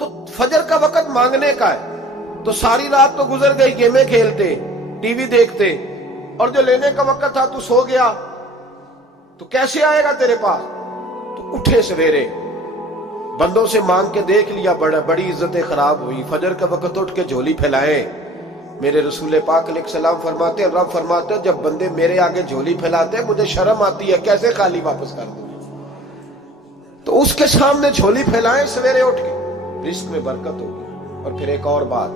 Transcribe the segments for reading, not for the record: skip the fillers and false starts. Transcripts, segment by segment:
تو فجر کا وقت مانگنے کا ہے، تو ساری رات تو گزر گئی گیمیں کھیلتے، ٹی وی دیکھتے، اور جو لینے کا وقت تھا تو سو گیا، تو کیسے آئے گا تیرے پاس؟ تو اٹھے سویرے، بندوں سے مانگ کے دیکھ لیا، بڑی عزتیں خراب ہوئی، فجر کا وقت اٹھ کے جھولی پھیلائے۔ میرے رسول پاک علیہ السلام فرماتے ہیں، رب فرماتے ہیں جب بندے میرے آگے جھولی پھیلاتے ہیں مجھے شرم آتی ہے، کیسے خالی واپس کر دوں؟ تو اس کے سامنے جھولی پھیلائیں سویرے اٹھ کے، رزق میں برکت ہوگی۔ اور پھر ایک اور بات،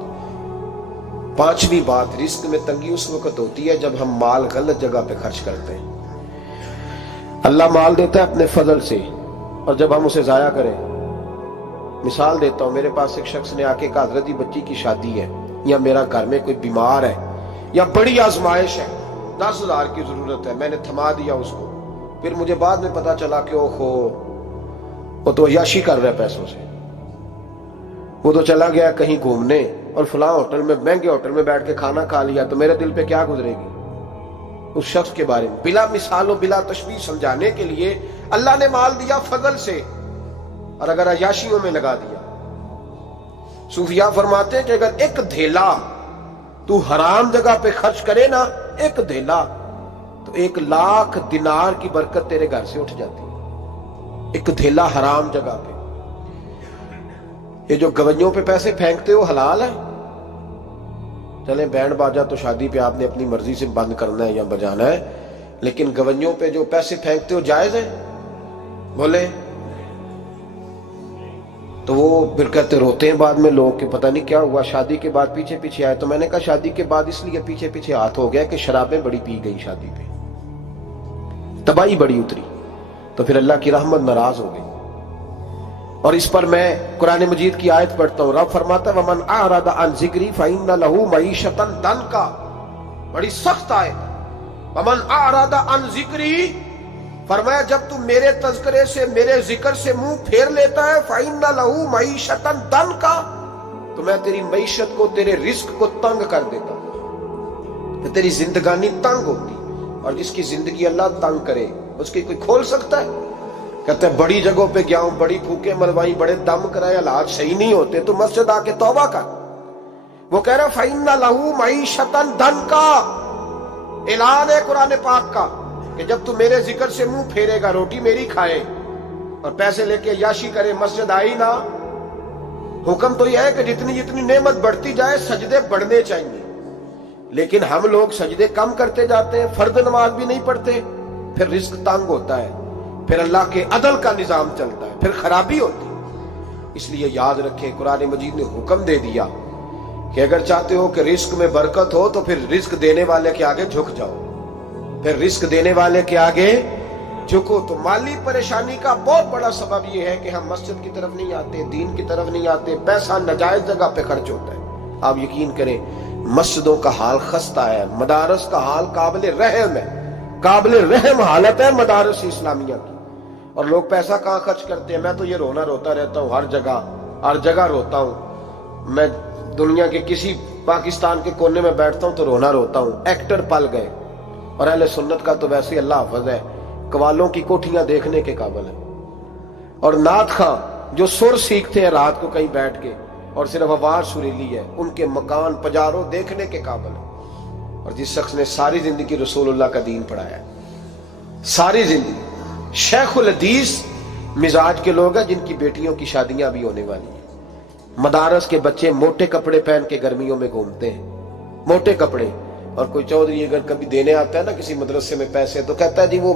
پانچویں بات، رزق میں تنگی اس وقت ہوتی ہے جب ہم مال غلط جگہ پہ خرچ کرتے ہیں۔ اللہ مال دیتا ہے اپنے فضل سے، اور جب ہم اسے ضائع کریں، مثال دیتا ہوں، میرے پاس ایک شخص نے آ کے کہا حضرت جی بچی کی شادی ہے، یا میرا گھر میں کوئی بیمار ہے، یا بڑی آزمائش ہے، 10,000 کی ضرورت ہے، میں نے تھما دیا اس کو، پھر مجھے بعد میں پتا چلا کہ اوہو وہ تو عیاشی کر رہا ہے پیسوں سے، وہ تو چلا گیا کہیں گھومنے اور فلاں ہوٹل میں، مہنگے ہوٹل میں بیٹھ کے کھانا کھا لیا، تو میرے دل پہ کیا گزرے گی اس شخص کے بارے میں؟ بلا مثال و بلا تشبیہ سمجھانے کے لیے اللہ نے مال دیا فضل سے، اور اگر عیاشیوں میں لگا دیا۔ صوفیاء فرماتے ہیں کہ اگر ایک دھیلا تو حرام جگہ پہ خرچ کرے نا، ایک دھیلا، تو 1,00,000 دینار کی برکت تیرے گھر سے اٹھ جاتی ہے، ایک دھیلا حرام جگہ پہ۔ یہ جو گویوں پہ پیسے پھینکتے ہو حلال ہے؟ چلیں بینڈ باجا تو شادی پہ آپ نے اپنی مرضی سے بند کرنا ہے یا بجانا ہے، لیکن گویوں پہ جو پیسے پھینکتے ہو جائز ہے؟ بولے تو وہ پھر کہتے روتے ہیں بعد میں لوگ کہ پتہ نہیں کیا ہوا، شادی کے بعد پیچھے پیچھے آئے۔ تو میں نے کہا شادی کے بعد اس لیے پیچھے پیچھے ہاتھ ہو گیا کہ شرابیں بڑی پی گئی، شادی پہ تباہی بڑی اتری، تو پھر اللہ کی رحمت ناراض ہو گئی۔ اور اس پر میں قرآن مجید کی آیت پڑھتا ہوں، رب فرماتا ہے وَمَنْ أَعْرَضَ عَنْ ذِكْرِي فَإِنَّ لَهُ مَعِيشَةً ضَنْكًا، بڑی سخت آیت ہے۔ وَمَنْ أَعْرَضَ عَنْ ذِكْرِي، فرمایا جب تم میرے تذکرے سے، میرے ذکر سے منہ پھیر لیتا ہے، فَإِنَّ لَهُ مَعِيشَةً ضَنْكًا، تو میں تیری معیشت کو، تیرے رزق کو تنگ کر دیتا ہوں، کہ تیری زندگانی تنگ ہوتی، اور جس کی زندگی اللہ تنگ کرے اس کی کوئی کھول سکتا ہے؟ کہتے ہیں بڑی جگہوں پہ گیا ہوں، بڑی پھوکے ملوائی، بڑے دم کرائے، حالات صحیح نہیں ہوتے، تو مسجد آ کے توبہ کر۔ وہ کہہ رہا فَإِنَّ لَهُ مَعِيشَةً ضَنْكًا، اعلان ہے قرآن پاک کا کہ جب تو میرے ذکر سے منہ پھیرے گا، روٹی میری کھائے اور پیسے لے کے عیاشی کرے، مسجد آئی نہ۔ حکم تو یہ ہے کہ جتنی جتنی نعمت بڑھتی جائے سجدے بڑھنے چاہیے، لیکن ہم لوگ سجدے کم کرتے جاتے ہیں، فرض نماز بھی نہیں پڑھتے، پھر رزق تنگ ہوتا ہے، پھر اللہ کے عدل کا نظام چلتا ہے، پھر خرابی ہوتی ہے۔ اس لیے یاد رکھیں قرآن مجید نے حکم دے دیا کہ اگر چاہتے ہو کہ رزق میں برکت ہو تو پھر رزق دینے والے کے آگے جھک جاؤ، پھر رزق دینے والے کے آگے جھکو۔ تو مالی پریشانی کا بہت بڑا سبب یہ ہے کہ ہم مسجد کی طرف نہیں آتے، دین کی طرف نہیں آتے، پیسہ ناجائز جگہ پہ خرچ ہوتا ہے۔ آپ یقین کریں مسجدوں کا حال خستہ ہے، مدارس کا حال قابل رحم ہے، قابل رحم حالت ہے مدارس اسلامیہ کی، اور لوگ پیسہ کہاں خرچ کرتے ہیں؟ میں تو یہ روتا رہتا ہوں، ہر جگہ روتا ہوں۔ میں دنیا کے کسی پاکستان کے کونے میں بیٹھتا ہوں تو روتا ہوں۔ ایکٹر پل گئے، اور اہل سنت کا تو ویسے اللہ حافظ ہے، قوالوں کی کوٹھیاں دیکھنے کے قابل ہیں، اور نعت خواں جو سر سیکھتے ہیں رات کو کہیں بیٹھ کے اور صرف آواز سریلی ہے، ان کے مکان پجاروں دیکھنے کے قابل ہیں۔ اور جس شخص نے ساری زندگی رسول اللہ کا دین پڑھایا ہے، ساری زندگی، شیخ الحدیث مزاج کے لوگ ہیں جن کی بیٹیوں کی شادیاں بھی ہونے والی ہیں۔ مدارس کے بچے موٹے کپڑے پہن کے گرمیوں میں گھومتے ہیں، موٹے کپڑے، اور کوئی چودھری اگر کبھی دینے آتا ہے نا کسی مدرسے میں پیسے تو کہتا ہے جی وہ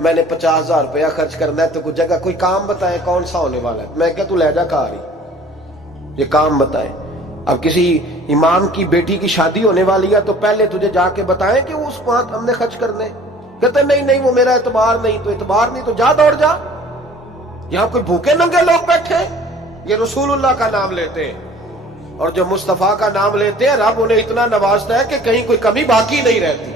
میں نے 50,000 روپیہ خرچ کرنا ہے، تو کوئی جگہ کوئی کام بتائیں کون سا ہونے والا ہے۔ میں کہا تو لے جا کہا رہی، یہ کام بتائیں۔ اب کسی امام کی بیٹی کی شادی ہونے والی ہے تو پہلے تجھے جا کے بتائیں کہ اس وہاں ہم نے خرچ کرنے، کہتے نہیں وہ میرا اعتبار نہیں، تو اعتبار نہیں تو جا دوڑ جا، یہاں کوئی بھوکے ننگے لوگ بیٹھے، یہ رسول اللہ کا نام لیتے ہیں، اور جو مصطفیٰ کا نام لیتے ہیں رب انہیں اتنا نوازتا ہے کہ کہیں کوئی کمی باقی نہیں رہتی،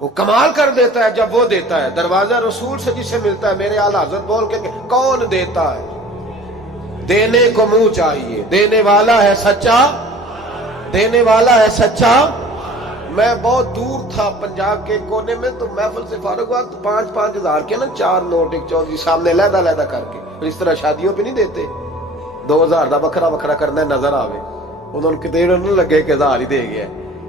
وہ کمال کر دیتا ہے جب وہ دیتا ہے۔ دروازہ رسول سے جسے ملتا ہے، میرے اعلیٰ حضرت بول کے کون دیتا ہے؟ دینے کو منہ چاہیے، دینے والا ہے سچا، دینے والا ہے سچا۔ میں بہت دور تھا پنجاب کے کونے میں، تو محفل سے فارغ ہوا تو 5,000 کے نا 4 نوٹ ایک چودھری سامنے لیدا کر کے، اس طرح شادیوں پہ نہیں دیتے، 2000 ਦਾ ਵੱਖਰਾ ਵੱਖਰਾ ਕਰਨਾ ਨਜ਼ਰ ਆਵੇ, ਉਹਨਾਂ ਨੂੰ ਕਿਤੇ ਉਹਨਾਂ ਨੂੰ ਲੱਗੇ ਕਿ 1000 ਹੀ ਦੇ ਗਿਆ।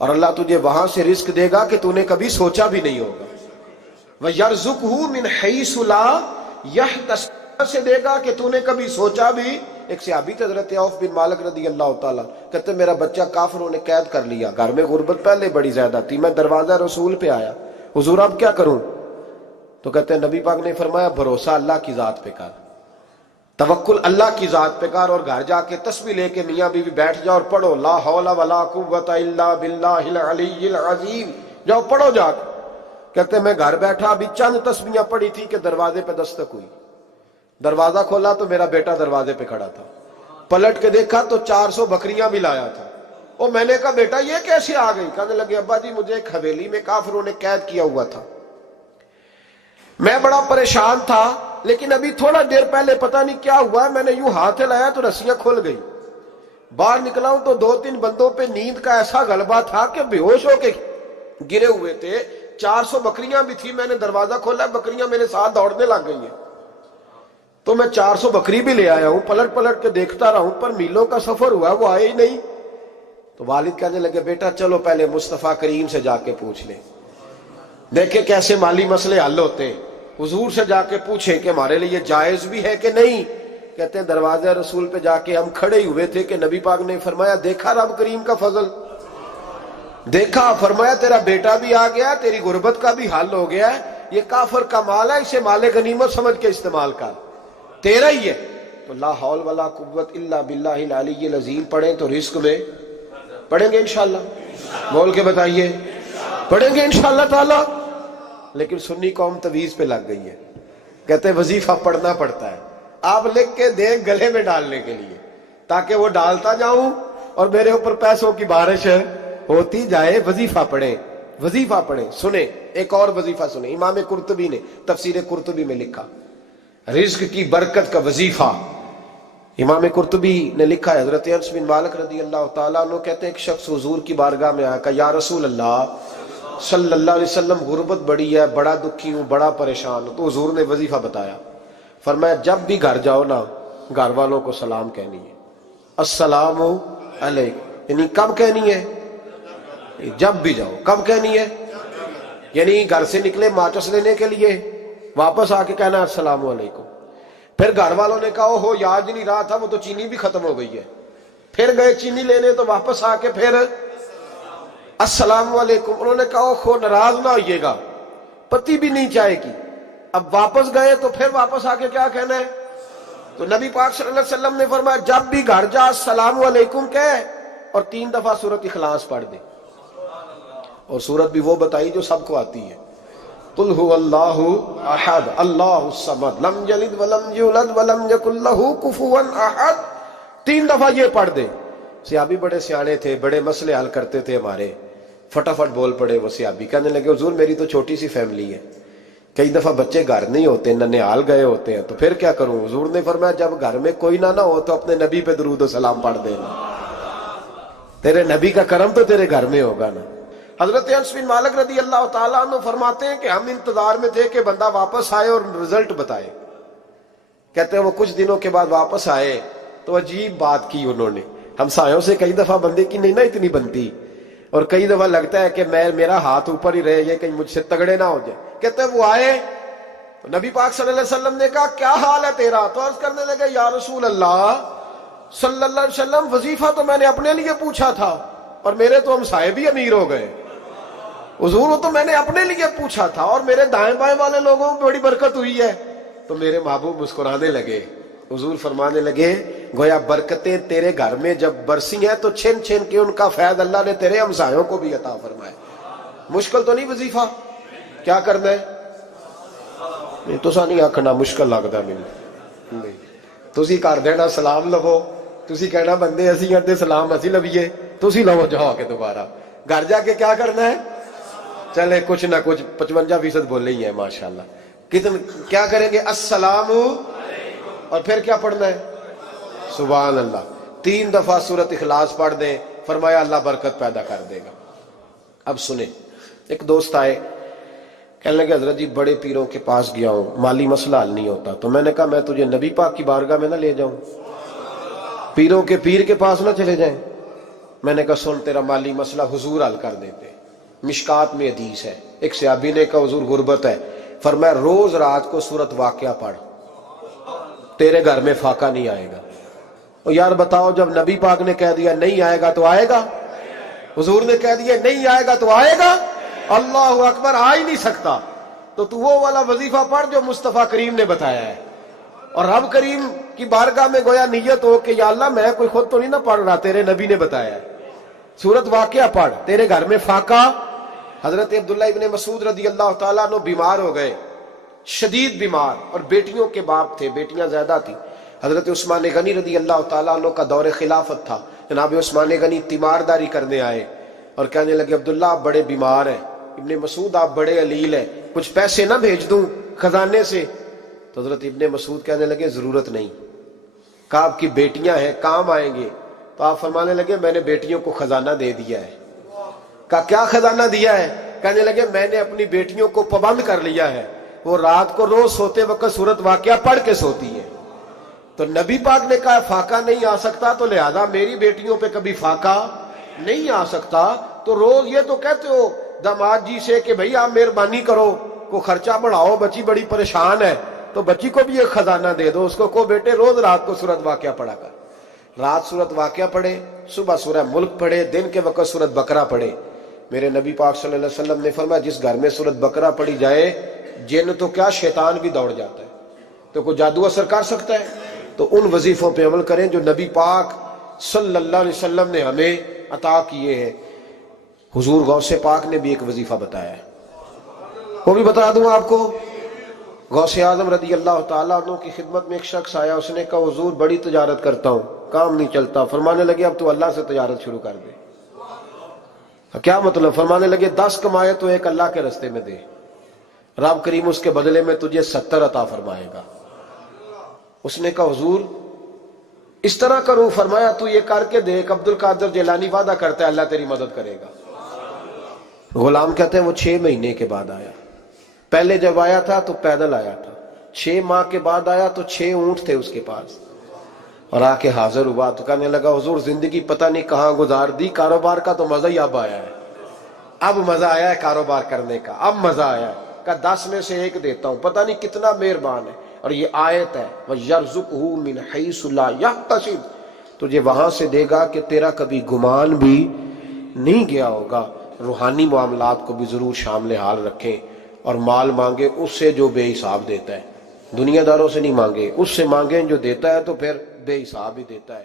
اور اللہ تجھے وہاں سے رزق دے گا کہ تُونے کبھی سوچا بھی نہیں ہوگا. وَيَرْزُقْهُ مِنْ حَيْثُ لَا يَحْتَسِبُ سے دے گا کہ تُونے کبھی سوچا بھی. ایک صحابی تھے حضرت عوف بن مالک رضی اللہ تعالیٰ، کہتے میرا بچہ کافروں نے قید کر لیا، گھر میں غربت پہلے بڑی زیادہ تھی، میں دروازہ رسول پہ آیا، حضور اب کیا کروں؟ تو کہتے ہیں نبی پاک نے فرمایا بھروسہ اللہ کی ذات پہ کر، توکل اللہ کی ذات پہ کر، اور گھر جا کے تسبیح لے کے میاں بیوی بیٹھ جاؤ اور پڑھو لا حول ولا قوت الا باللہ العلی العظیم، جاؤ پڑھو جا کے. کہتے میں گھر بیٹھا ابھی چند تسبیحاں پڑھی تھی کہ دروازے پہ دستک ہوئی، دروازہ کھولا تو میرا بیٹا دروازے پہ کھڑا تھا، پلٹ کے دیکھا تو 400 بکریاں بھی لایا تھا. اور میں نے کہا بیٹا یہ کیسے آ گئی؟ کہنے لگے ابا جی مجھے ایک حویلی میں کافروں نے قید کیا ہوا تھا، میں بڑا پریشان تھا، لیکن ابھی تھوڑا دیر پہلے پتہ نہیں کیا ہوا، میں نے یوں ہاتھ لایا تو رسیاں کھل گئی، باہر نکلا ہوں تو 2-3 بندوں پہ نیند کا ایسا غلبہ تھا کہ بے ہوش ہو کے گرے ہوئے تھے. 400 بکریاں بھی تھی، میں نے دروازہ کھولا، بکریاں میرے ساتھ دوڑنے لگ گئی ہیں، تو میں 400 بکری بھی لے آیا ہوں، پلٹ پلٹ کے دیکھتا رہا ہوں، پر میلوں کا سفر ہوا وہ آئے ہی نہیں. تو والد کہنے لگے بیٹا چلو پہلے مصطفیٰ کریم سے جا کے پوچھ لیں، دیکھیں کیسے مالی مسئلے حل ہوتے. حضور سے جا کے پوچھیں کہ ہمارے لیے جائز بھی ہے کہ نہیں. کہتے ہیں دروازہ رسول پہ جا کے ہم کھڑے ہی ہوئے تھے کہ نبی پاک نے فرمایا دیکھا رب کریم کا فضل، دیکھا، فرمایا تیرا بیٹا بھی آ گیا، تیری غربت کا بھی حل ہو گیا ہے، یہ کافر کا مال ہے، اسے مال غنیمت سمجھ کے استعمال کر، تیرا ہی ہے. تو لا حول ولا قوت الا باللہ العلی العظیم پڑھیں تو رزق میں پڑھیں گے انشاءاللہ، بول کے بتائیے پڑھیں گے انشاءاللہ تعالی. لیکن سنی قوم تویز پہ لگ گئی ہے، کہتے ہیں وظیفہ پڑھنا پڑتا ہے، آپ لکھ کے دیں گلے میں ڈالنے کے لیے تاکہ وہ ڈالتا جاؤں اور میرے اوپر پیسوں کی بارش ہوتی جائے. وظیفہ پڑھیں، وظیفہ پڑھیں. سنیں ایک اور وظیفہ سنیں، امام قرطبی نے تفسیر قرطبی میں لکھا رزق کی برکت کا وظیفہ. امام قرطبی نے لکھا ہے حضرت انس بن مالک رضی اللہ تعالیٰ عنہ کہتے ہیں ایک شخص حضور کی بارگاہ میں آیا، کہا یا رسول اللہ صلی اللہ علیہ وسلم غربت بڑی ہے، بڑا دکھی ہوں، بڑا پریشان ہوں. تو حضور نے وظیفہ بتایا، فرمایا جب بھی گھر جاؤ نا گھر والوں کو سلام کہنی ہے، السلام علیکم. یعنی کب کہنی ہے؟ جب بھی جاؤ. کب کہنی ہے؟ یعنی گھر سے نکلے ماچس لینے کے لیے، واپس آ کے کہنا السلام علیکم. پھر گھر والوں نے کہا ہو یاد نہیں رہا تھا، وہ تو چینی بھی ختم ہو گئی ہے. پھر گئے چینی لینے تو واپس آ کے پھر السلام علیکم. انہوں نے کہا خو ناراض نہ ہوئیے گا، پتی بھی نہیں چائے کی. اب واپس گئے تو پھر واپس آ کے کیا کہنا ہے؟ تو نبی پاک صلی اللہ علیہ وسلم نے فرمایا جب بھی گھر جا السلام علیکم کہے اور 3 دفعہ سورۃ اخلاص پڑھ دے. اور سورت بھی وہ بتائی جو سب کو آتی ہے، قل هو اللہ احد اللہ الصمد لم یلد ولم یولد ولم یکن لہ کفوا احد. 3 دفعہ یہ پڑھ دے. صحابی بڑے سیانے تھے، بڑے مسئلے حل کرتے تھے ہمارے، فٹافٹ بول پڑے وہ صحابی. کہنے لگے حضور میری تو چھوٹی سی فیملی ہے، کئی دفعہ بچے گھر نہیں ہوتے، ننھیال گئے ہوتے ہیں، تو پھر کیا کروں؟ حضور نے فرمایا جب گھر میں کوئی نہ ہو تو اپنے نبی پہ درود و سلام پڑھ دینا، تیرے نبی کا کرم تو تیرے گھر میں ہوگا نا. حضرت انس بن مالک رضی اللہ تعالیٰ عنہ فرماتے ہیں کہ ہم انتظار میں تھے کہ بندہ واپس آئے اور رزلٹ بتائے. کہتے ہیں وہ کچھ دنوں کے بعد واپس آئے تو عجیب بات کی انہوں نے. ہمسایوں سے کئی دفعہ بندے کی نہیں نا اتنی بنتی، اور کئی دفعہ لگتا ہے کہ میرا ہاتھ اوپر ہی رہے، یہ کہیں مجھ سے تگڑے نہ ہو جائے. کہتے ہیں وہ آئے تو نبی پاک صلی اللہ علیہ وسلم نے کہا کیا حال ہے تیرا؟ تو عرض کرنے لگے یا رسول اللہ صلی اللہ علیہ وسلم وظیفہ تو میں نے اپنے لیے پوچھا تھا اور میرے تو ہمسائے بھی امیر ہو گئے. حضور وہ تو میں نے اپنے لیے پوچھا تھا اور میرے دائیں بائیں والے لوگوں کو بڑی برکت ہوئی ہے. تو میرے محبوب مسکرانے لگے. حضور فرمانے لگے گویا برکتیں تیرے گھر میں جب برسی ہیں تو چھن چھن کے ان کا فیض اللہ نے تیرے ہمسایوں کو بھی عطا فرمایا. مشکل تو نہیں وظیفہ؟ کیا کرنا ہے؟ نہیں تو نہیں آکھنا مشکل لگتا مجھے. تسی کر دینا سلام لو، تسی کہنا بندے اسی ہیں تے سلام اسی لویے، تسی لو جا کے دوبارہ. گھر جا کے کیا کرنا ہے؟ چلے کچھ نہ کچھ 55% بولے ہی ہیں ماشاءاللہ. کیا کریں گے؟ السلام اور پھر کیا پڑھنا ہے؟ سبحان اللہ. 3 دفعہ سورۃ اخلاص پڑھ دیں، فرمایا اللہ برکت پیدا کر دے گا. اب سنیں، ایک دوست آئے کہنے لگے حضرت جی بڑے پیروں کے پاس گیا ہوں، مالی مسئلہ حل نہیں ہوتا. تو میں نے کہا میں تجھے نبی پاک کی بارگاہ میں نہ لے جاؤں؟ پیروں کے پیر کے پاس نہ چلے جائیں؟ میں نے کہا سن تیرا مالی مسئلہ حضور حل کر دیتے. مشکات میں حدیث ہے, ایک صحابی نے کہا حضور غربت ہے, فرمایا روز رات کو سورت واقعہ پڑھ, تیرے گھر میں فاقہ نہیں آئے گا. اور یار بتاؤ, جب نبی پاک نے کہہ دیا نہیں آئے گا تو آئے گا, حضور نے کہہ دیا نہیں آئے گا تو آئے گا, اللہ اکبر, آ ہی نہیں سکتا. تو وہ والا وظیفہ پڑھ جو مصطفیٰ کریم نے بتایا ہے, اور رب کریم کی بارگاہ میں گویا نیت ہو کہ یا اللہ میں کوئی خود تو نہیں نہ پڑھ رہا, تیرے نبی نے بتایا ہے, سورت واقعہ پڑھ, تیرے گھر میں فاقہ. حضرت عبداللہ ابن مسعود رضی اللہ تعالیٰ عنہ بیمار ہو گئے, شدید بیمار, اور بیٹیوں کے باپ تھے, بیٹیاں زیادہ تھیں. حضرت عثمان غنی رضی اللہ تعالیٰ عنہ کا دور خلافت تھا. جناب عثمان غنی تیمارداری کرنے آئے اور کہنے لگے عبداللہ آپ بڑے بیمار ہیں, ابن مسعود آپ بڑے علیل ہیں, کچھ پیسے نہ بھیج دوں خزانے سے؟ تو حضرت ابن مسعود کہنے لگے ضرورت نہیں. کہا آپ کی بیٹیاں ہیں کام آئیں گے. تو آپ فرمانے لگے میں نے بیٹیوں کو خزانہ دے دیا ہے. کہا کیا خزانہ دیا ہے؟ کہنے لگے میں نے اپنی بیٹیوں کو پابند کر لیا ہے, وہ رات کو روز سوتے وقت سورت واقعہ پڑھ کے سوتی ہے. تو نبی پاک نے کہا فاقہ نہیں آ سکتا, تو لہذا میری بیٹیوں پہ کبھی فاقہ نہیں آ سکتا. تو روز یہ تو کہتے ہو داماد جی سے کہ بھئی آپ مہربانی کرو, کو خرچہ بڑھاؤ, بچی بڑی پریشان ہے, تو بچی کو بھی ایک خزانہ دے دو, اس کو بیٹے روز رات کو سورت واقعہ پڑھا کر. رات سورت واقعہ پڑھے, صبح سورہ ملک پڑھے, دن کے وقت سورت بقرہ پڑھے. میرے نبی پاک صلی اللہ علیہ وسلم نے فرمایا جس گھر میں سورت بقرہ پڑھی جائے, جن تو کیا شیطان بھی دوڑ جاتا ہے. تو کوئی جادو اثر کر سکتا ہے؟ تو ان وظیفوں پہ عمل کریں جو نبی پاک صلی اللہ علیہ وسلم نے ہمیں عطا کیے ہیں. حضور غوث پاک نے بھی ایک وظیفہ بتایا ہے, وہ بھی بتا دوں آپ کو. غوث اعظم رضی اللہ تعالیٰ عنہ کی خدمت میں ایک شخص آیا, اس نے کہا حضور بڑی تجارت کرتا ہوں, کام نہیں چلتا. فرمانے لگے اب تو اللہ سے تجارت شروع کر دے. کیا مطلب؟ فرمانے لگے 10 کمائے تو ایک اللہ کے رستے میں دے, رب کریم اس کے بدلے میں تجھے 70 عطا فرمائے گا. اس نے کہا حضور اس طرح کروں؟ فرمایا تو یہ کر کے دیکھ, عبد القادر جیلانی وعدہ کرتا ہے اللہ تیری مدد کرے گا. غلام کہتے ہیں وہ 6 مہینے کے بعد آیا. پہلے جب آیا تھا تو پیدل آیا تھا, 6 ماہ کے بعد آیا تو 6 اونٹ تھے اس کے پاس, اور آ کے حاضر ہوا تو کہنے لگا حضور زندگی پتہ نہیں کہاں گزار دی, کاروبار کا تو مزہ ہی اب آیا ہے, اب مزہ آیا ہے کاروبار کرنے کا, اب مزہ آیا ہے. کہ 10 میں سے 1 دیتا ہوں, پتہ نہیں کتنا مہربان ہے. اور یہ آیت ہے وَيَرْزُقْهُ مِنْ حَيْثُ لَا يَحْتَسِبُ, تجھے وہاں سے دے گا کہ تیرا کبھی گمان بھی نہیں گیا ہوگا. روحانی معاملات کو بھی ضرور شامل حال رکھیں, اور مال مانگے اس سے جو بے حساب دیتا ہے, دنیا داروں سے نہیں مانگے, اس سے مانگیں جو دیتا ہے تو پھر بے حساب ہی دیتا ہے.